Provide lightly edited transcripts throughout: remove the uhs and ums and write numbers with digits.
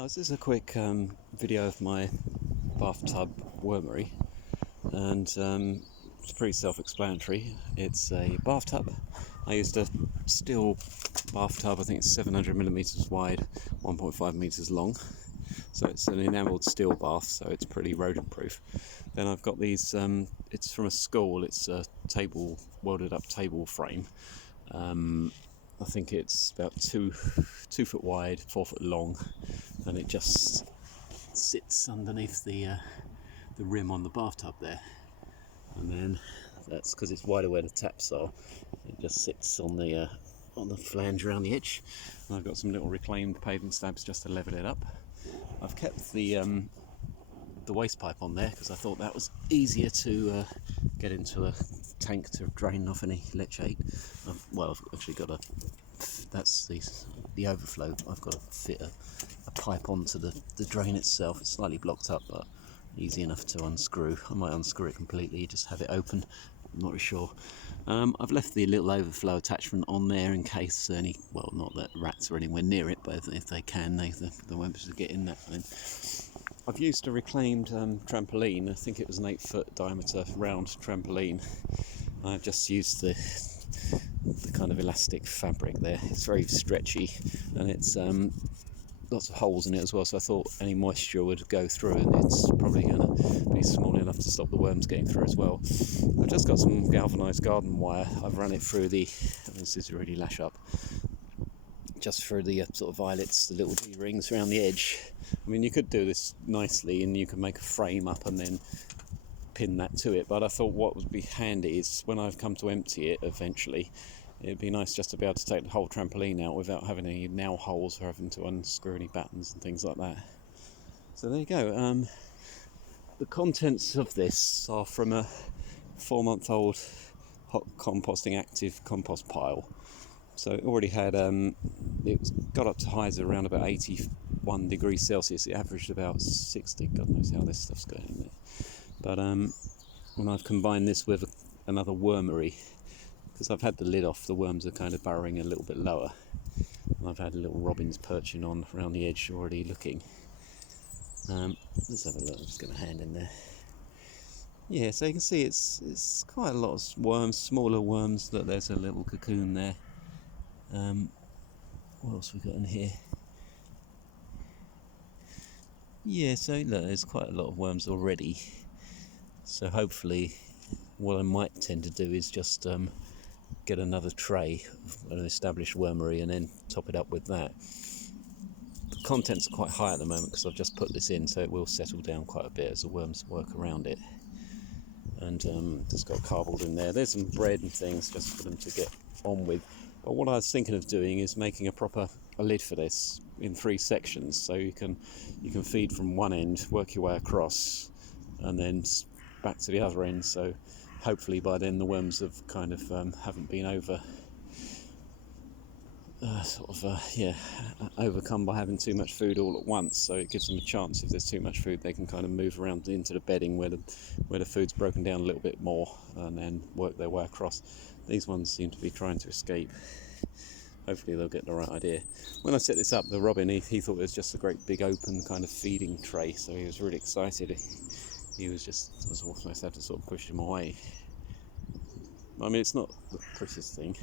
Oh, this is a quick video of my bathtub wormery, and it's pretty self-explanatory. It's a bathtub. I used a steel bathtub. I think it's 700 millimeters wide, 1.5 meters long. So it's an enamelled steel bath, so it's pretty rodent proof. Then I've got these, it's from a school, it's a table, welded up table frame. I think it's about 2 foot wide, 4 foot long, and it just sits underneath the rim on the bathtub there. And then that's because it's wider where the taps are. It just sits on the flange around the edge. And I've got some little reclaimed paving slabs just to level it up. I've kept the waste pipe on there because I thought that was easier to get into a tank to drain off any leachate. I've actually got that's the overflow. I've got to fit a pipe onto the drain itself. It's slightly blocked up, but easy enough to unscrew. I might unscrew it completely, just have it open. I'm not really sure. I've left the little overflow attachment on there in case not that rats are anywhere near it, but if they can, they won't be able to get in that thing. I've used a reclaimed trampoline. I think it was an 8-foot diameter round trampoline. I've just used the kind of elastic fabric there. It's very stretchy, and it's lots of holes in it as well, so I thought any moisture would go through, and it's probably going to be small enough to stop the worms getting through as well. I've just got some galvanised garden wire. I've run it through this is really lash up, just through the sort of violets, the little D-rings around the edge. I mean, you could do this nicely and you can make a frame up and then pin that to it, but I thought what would be handy is when I've come to empty it eventually, it'd be nice just to be able to take the whole trampoline out without having any nail holes or having to unscrew any buttons and things like that. So there you go. The contents of this are from a 4-month-old hot composting active compost pile. So it already had, it got up to highs around about 81 degrees Celsius. It averaged about 60. God knows how this stuff's going in there. But when I've combined this with another wormery, because I've had the lid off, the worms are kind of burrowing a little bit lower. And I've had little robins perching on around the edge already looking. Let's have a look. I'm just going to hand in there. Yeah, so you can see it's quite a lot of worms, smaller worms. Look, there's a little cocoon there. What else we got in here? Yeah, so look, there's quite a lot of worms already. So hopefully, what I might tend to do is just get another tray of an established wormery and then top it up with that. The contents are quite high at the moment because I've just put this in, so it will settle down quite a bit as the worms work around it. And just got cardboard in there. There's some bread and things just for them to get on with. But what I was thinking of doing is making a lid for this in 3 sections, so you can feed from one end, work your way across, and then back to the other end. So hopefully by then the worms have kind of haven't been overcome by having too much food all at once. So it gives them a chance. If there's too much food, they can kind of move around into the bedding where the food's broken down a little bit more, and then work their way across. These ones seem to be trying to escape. Hopefully they'll get the right idea. When I set this up, the robin, he thought it was just a great big open kind of feeding tray, so he was really excited. I was almost had to sort of push him away. I mean, it's not the prettiest thing,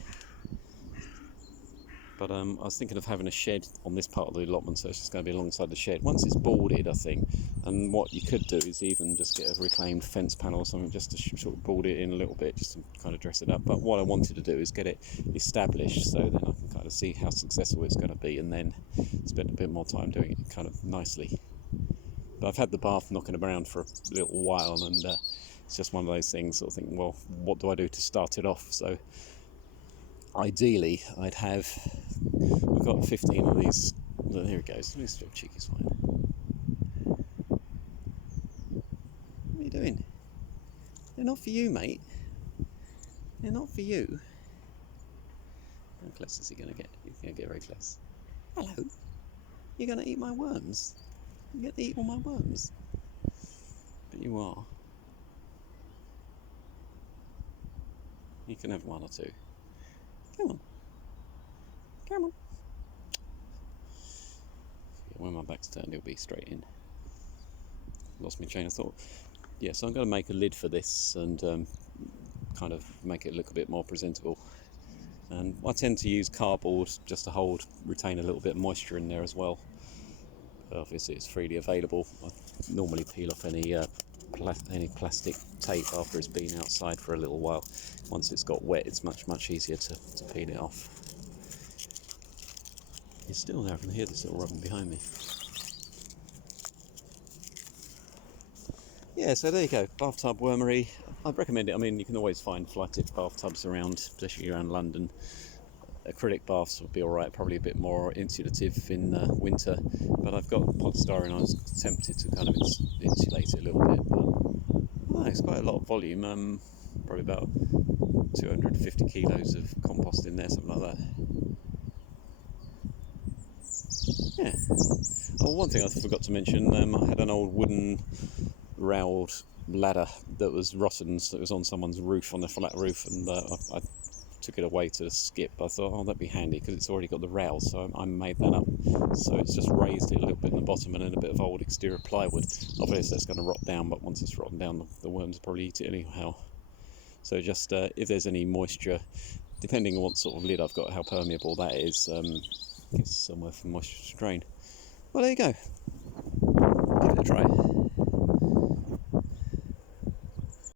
but I was thinking of having a shed on this part of the allotment, so it's just going to be alongside the shed. Once it's boarded, I think, and what you could do is even just get a reclaimed fence panel or something just to sort of board it in a little bit, just to kind of dress it up. But what I wanted to do is get it established, so then I can kind of see how successful it's going to be, and then spend a bit more time doing it kind of nicely. But I've had the bath knocking around for a little while, and it's just one of those things, sort of thinking, well, what do I do to start it off? So ideally, I've got 15 of these. Oh, here it goes. Let me strip cheeky swine. What are you doing? They're not for you, mate. They're not for you. How close is he going to get? He's going to get very close. Hello. You're going to eat my worms? You get to eat all my worms? But you are. You can have one or two. Come on. Come on. when my back's turned, it'll be straight in. Lost my chain of thought. Yeah, so I'm going to make a lid for this and kind of make it look a bit more presentable. And I tend to use cardboard just to retain a little bit of moisture in there as well. Obviously it's freely available. I normally peel off any plastic tape after it's been outside for a little while. Once it's got wet, it's much easier to peel it off. It's still there. I can hear this little rubbing behind me. Yeah, so there you go, bathtub wormery. I'd recommend it. I mean, you can always find fly-tipped bathtubs around, especially around London. Acrylic baths would be alright, probably a bit more insulative in winter, but I've got polystyrene. I was tempted to kind of insulate it a little bit, but it's quite a lot of volume, probably about 250 kilos of compost in there, something like that. Yeah. Oh, one thing I forgot to mention, I had an old wooden railed ladder that was rotten, so it was on someone's roof, on their flat roof, and I took it away to skip. I thought, oh, that'd be handy because it's already got the rail, so I made that up. So it's just raised it a little bit in the bottom and then a bit of old exterior plywood. Obviously that's going to rot down, but once it's rotten down, the worms will probably eat it anyhow. So just if there's any moisture, depending on what sort of lid I've got, how permeable that is, gets somewhere for moisture to drain. Well, there you go. Give it a try.